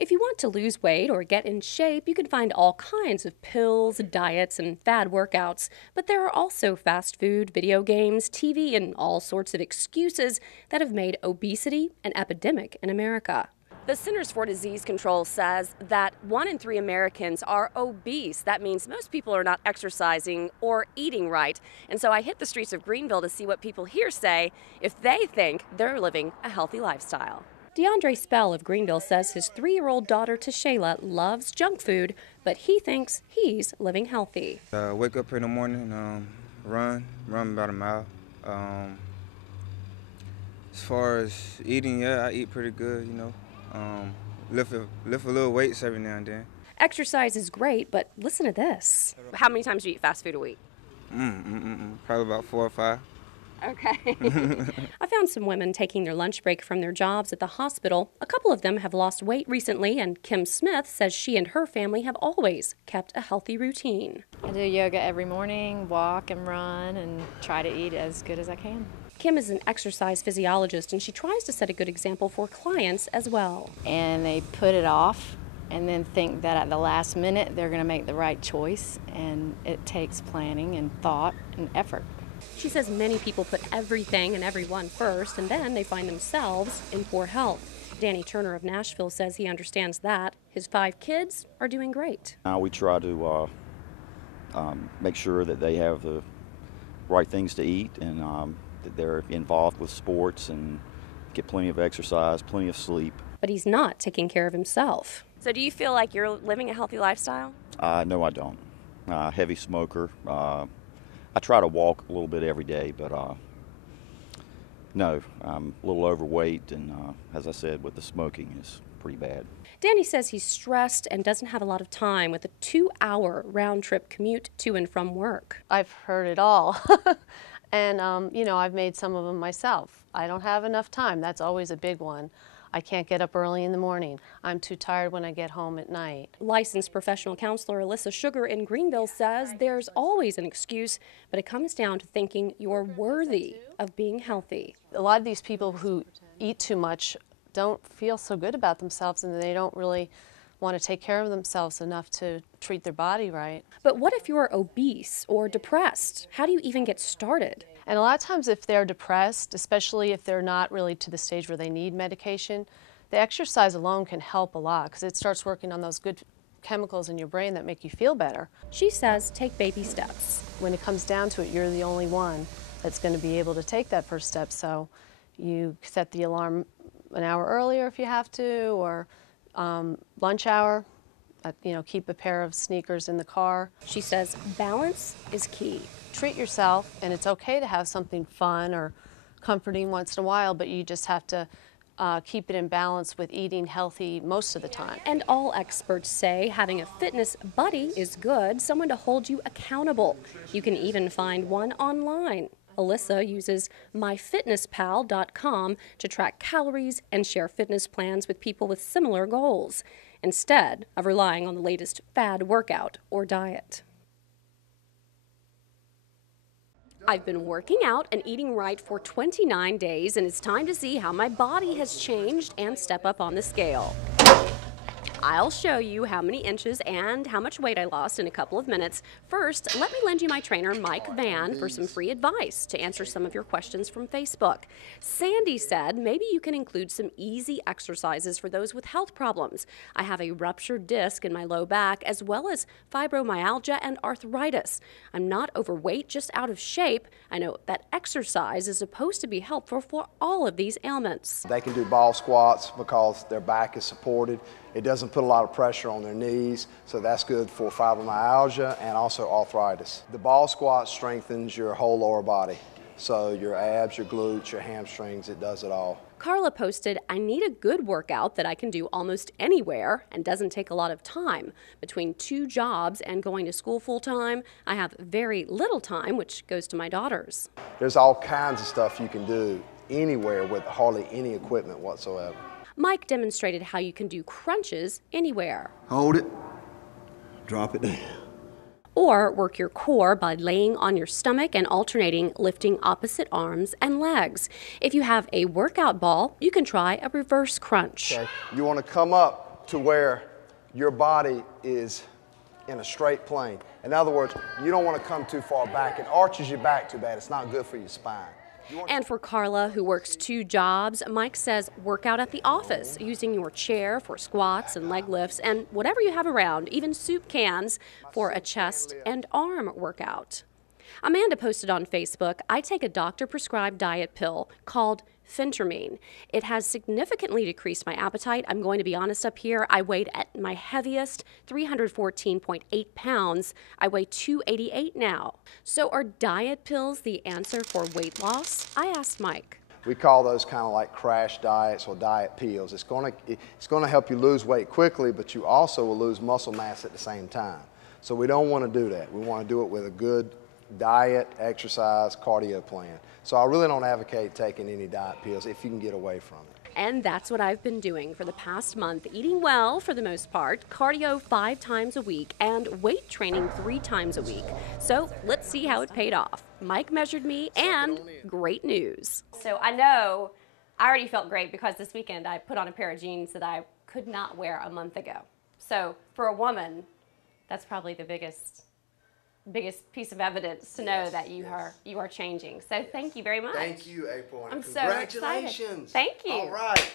If you want to lose weight or get in shape, you can find all kinds of pills, diets, and fad workouts. But there are also fast food, video games, TV, and all sorts of excuses that have made obesity an epidemic in America. The Centers for Disease Control says that 1 in 3 Americans are obese. That means most people are not exercising or eating right. And so I hit the streets of Greenville to see what people here say if they think they're living a healthy lifestyle. DeAndre Spell of Greenville says his 3-year-old daughter Tashayla loves junk food, but he thinks he's living healthy. Wake up in the morning, run about a mile. As far as eating, yeah, I eat pretty good, you know. Lift a little weights every now and then. Exercise is great, but listen to this. How many times do you eat fast food a week? Probably about 4 or 5. Okay. I found some women taking their lunch break from their jobs at the hospital. A couple of them have lost weight recently, and Kim Smith says she and her family have always kept a healthy routine. I do yoga every morning, walk and run, and try to eat as good as I can. Kim is an exercise physiologist, and she tries to set a good example for clients as well. And they put it off and then think that at the last minute they're going to make the right choice, and it takes planning and thought and effort. She says many people put everything and everyone first, and then they find themselves in poor health. Danny Turner of Nashville says he understands that. His 5 kids are doing great. Now we try to make sure that they have the right things to eat, and that they're involved with sports and get plenty of exercise, plenty of sleep. But he's not taking care of himself. So do you feel like you're living a healthy lifestyle? No, I don't. Heavy smoker. I try to walk a little bit every day, but no, I'm a little overweight, and as I said, with the smoking is pretty bad. Danny says he's stressed and doesn't have a lot of time with a 2-hour round-trip commute to and from work. I've heard it all. And, you know, I've made some of them myself. I don't have enough time. That's always a big one. I can't get up early in the morning. I'm too tired when I get home at night. Licensed professional counselor Alyssa Sugar in Greenville says there's always an excuse, but it comes down to thinking you're worthy of being healthy. A lot of these people who eat too much don't feel so good about themselves, and they don't really want to take care of themselves enough to treat their body right. But what if you're obese or depressed? How do you even get started? And a lot of times if they're depressed, especially if they're not really to the stage where they need medication, the exercise alone can help a lot because it starts working on those good chemicals in your brain that make you feel better. She says take baby steps. When it comes down to it, you're the only one that's going to be able to take that first step. So you set the alarm an hour earlier if you have to, or lunch hour, you know, keep a pair of sneakers in the car. She says balance is key. Treat yourself, and it's okay to have something fun or comforting once in a while, but you just have to keep it in balance with eating healthy most of the time. And all experts say having a fitness buddy is good, someone to hold you accountable. You can even find one online. Alyssa uses myfitnesspal.com to track calories and share fitness plans with people with similar goals, instead of relying on the latest fad workout or diet. I've been working out and eating right for 29 days, and it's time to see how my body has changed and step up on the scale. I'll show you how many inches and how much weight I lost in a couple of minutes. First, let me lend you my trainer, Mike Van, for some free advice to answer some of your questions from Facebook. Sandy said maybe you can include some easy exercises for those with health problems. I have a ruptured disc in my low back, as well as fibromyalgia and arthritis. I'm not overweight, just out of shape. I know that exercise is supposed to be helpful for all of these ailments. They can do ball squats because their back is supported. It doesn't put a lot of pressure on their knees, so that's good for fibromyalgia and also arthritis. The ball squat strengthens your whole lower body, so your abs, your glutes, your hamstrings, it does it all. Carla posted, I need a good workout that I can do almost anywhere and doesn't take a lot of time. Between 2 jobs and going to school full-time, I have very little time, which goes to my daughters. There's all kinds of stuff you can do anywhere with hardly any equipment whatsoever. Mike demonstrated how you can do crunches anywhere. Hold it, drop it down. Or work your core by laying on your stomach and alternating lifting opposite arms and legs. If you have a workout ball, you can try a reverse crunch. Okay. You want to come up to where your body is in a straight plane. In other words, you don't want to come too far back. It arches your back too bad. It's not good for your spine. And for Carla, who works 2 jobs, Mike says work out at the office using your chair for squats and leg lifts and whatever you have around, even soup cans for a chest and arm workout. Amanda posted on Facebook, I take a doctor-prescribed diet pill called Phentermine. It has significantly decreased my appetite. I'm going to be honest up here. I weighed at my heaviest 314.8 pounds. I weigh 288 now. So are diet pills the answer for weight loss? I asked Mike. We call those kind of like crash diets or diet pills. It's going to help you lose weight quickly, but you also will lose muscle mass at the same time. So we don't want to do that. We want to do it with a good diet, exercise, cardio plan. So I really don't advocate taking any diet pills if you can get away from it. And that's what I've been doing for the past month, eating well for the most part, cardio 5 times a week, and weight training 3 times a week. So let's see how it paid off. Mike measured me, and great news. So I know I already felt great because this weekend I put on a pair of jeans that I could not wear a month ago. So for a woman, that's probably the biggest piece of evidence to know that you are changing. So thank you very much. Thank you, April. I'm so Congratulations. excited. Thank you. All right.